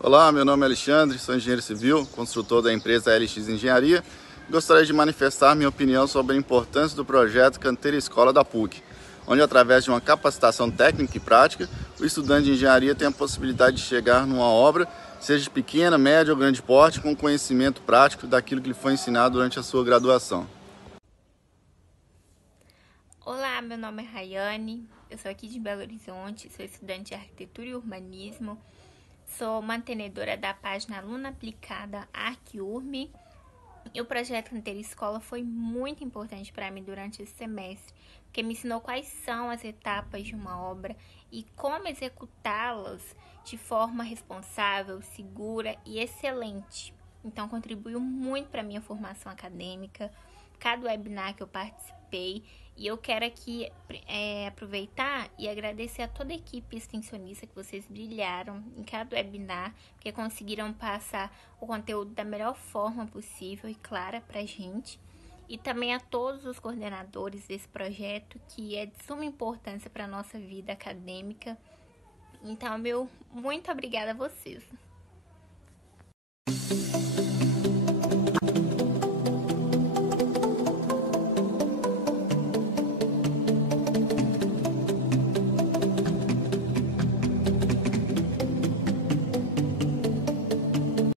Olá, meu nome é Alexandre, sou engenheiro civil, construtor da empresa LX Engenharia. Gostaria de manifestar minha opinião sobre a importância do projeto Canteira Escola da PUC, onde através de uma capacitação técnica e prática, o estudante de engenharia tem a possibilidade de chegar numa obra, seja de pequena, média ou grande porte, com conhecimento prático daquilo que lhe foi ensinado durante a sua graduação. Olá, meu nome é Rayane, eu sou aqui de Belo Horizonte, sou estudante de Arquitetura e Urbanismo, sou mantenedora da página Aluna Aplicada ArcUrb. E o projeto Canteira Escola foi muito importante para mim durante esse semestre, porque me ensinou quais são as etapas de uma obra e como executá-las de forma responsável, segura e excelente. Então, contribuiu muito para a minha formação acadêmica, cada webinar que eu participei, e eu quero aqui aproveitar e agradecer a toda a equipe extensionista que vocês brilharam em cada webinar, porque conseguiram passar o conteúdo da melhor forma possível e clara para a gente. E também a todos os coordenadores desse projeto, que é de suma importância para a nossa vida acadêmica. Então, muito obrigada a vocês.